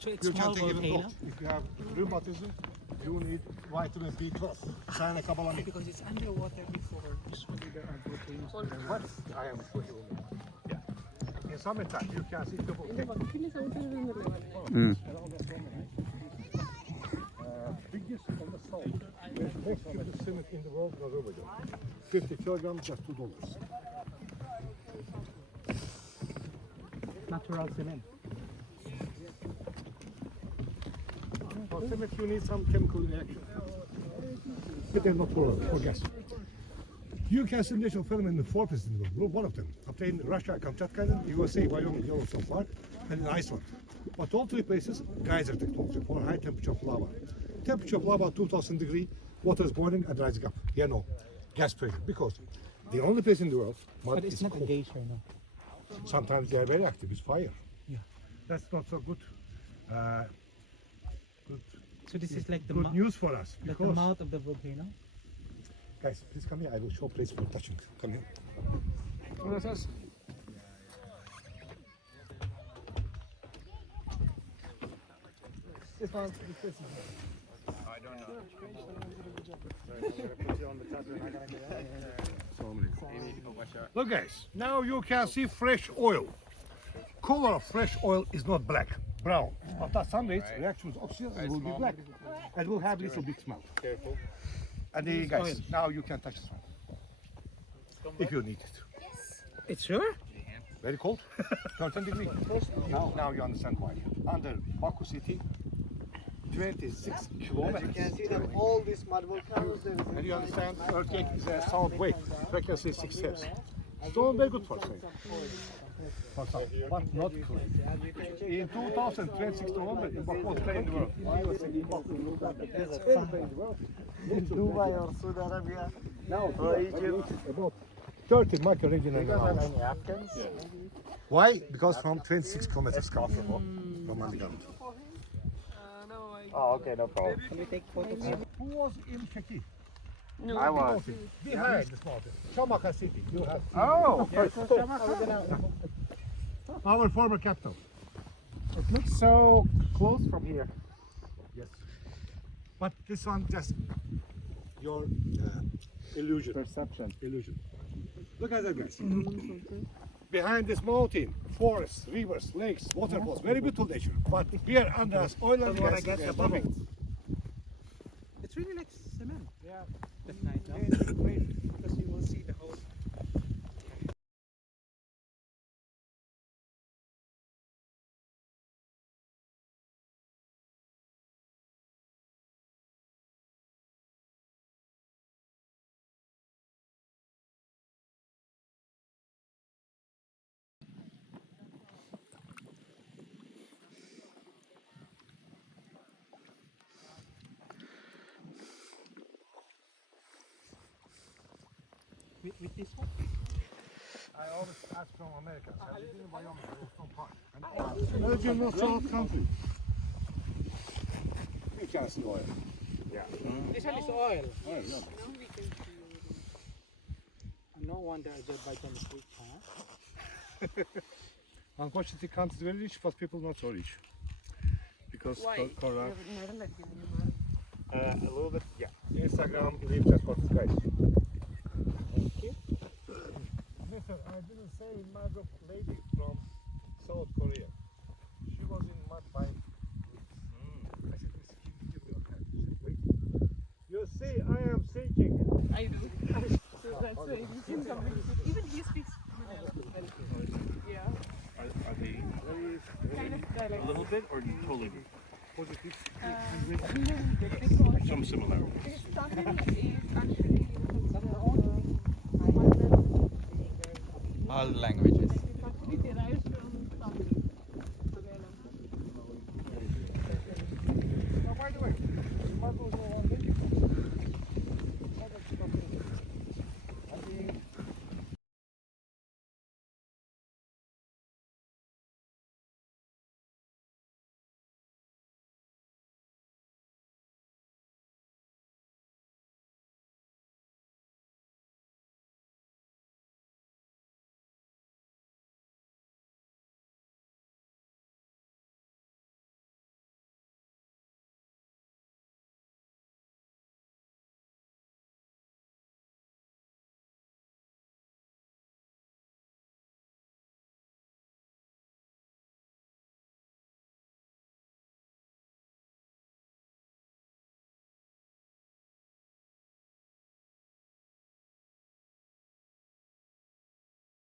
So it's You can small take even volcano? both. If you have rheumatism, you need vitamin B12. Sana kabalami. Because it's underwater before. Usually there are volcanoes. What? I am sure you will know. Yeah. In summertime, you can see the volcano. Biggest on the south. Next cubic cement in the world in Azerbaijan. 50 kilograms, just $2. Natural cement. For cement, you need some chemical reaction. But they're not for gas. You can see natural phenomenon in the four places in the world. One of them, obtained in Russia, Kamchatka Island, USA, Wyoming, Yellowstone Park, and in Iceland. But all three places, geyser technology for high temperature of lava. Temperature of lava 2000 degrees, water is boiling and rising up. Yeah, no, gas pressure. Because the only place in the world, mud But it's is not a cold. geyser, no. Sometimes they are very active, it's fire. Yeah. That's not so good. Good. So this is like the, Good news for us. like the Because, mouth of the volcano? guys, please come here. I will show place for touching. Come here. What is this? This one. I don't know. Look, guys. Now you can see fresh oil. Color of fresh oil is not black, brown. But at some rates, reaction with oxygen, it will be black. It will have little bit smell. Careful. And the guys, now you can touch this one. If you need it. It's sure? Very cold. 13 degrees. Now you understand why. Under Baku city, 26 kilometers. You can see that all these mud volcanoes there is. And you understand, earthquake is a sound wave. Frequency 6 hertz. Stone very good for saying. For some, but not clear. In 2026 November, in Baku was playing the world. I was saying Baku. Dubai or Saudi Arabia. Now, Or Egypt. about 30 microregion in Don't have an hour. any Afghans. Why? Because from 26 kilometers come from underground. Oh, okay, no problem. Can we take photos? Who was in Turkey? I was. Behind this mountain. Şamaka city. You have seen. Oh, Our former capital. it looks so close from here. Yes. But this one just your illusion. Perception. Illusion. Look at that, guys. Behind this mountain, forests, rivers, lakes, waterfalls, very beautiful nature. But here under us, oil and gas is bombing. It's really like cement. Yeah. That's nice, no? Because you will see the whole... With this one? I always ask from America. I live in Wyoming, Yellowstone Park. And Belgium not South country. You can see oil. Yeah. This one is oil. Oil, yeah. No wonder Azerbaijan is rich, huh? Unfortunately, country is very rich, but people not so rich. Because corrupt. A little bit, yeah. Instagram leaves just for this guys. Listen, I didn't say much of lady from South Korea. She was in mud by I said, give your hand. She said, wait. You see, I am thinking. I do. So that's why you can communicate. Even he speaks yeah. Are they Kind of dialect. a little bit or totally Positive. some similarity? His family is actually All languages.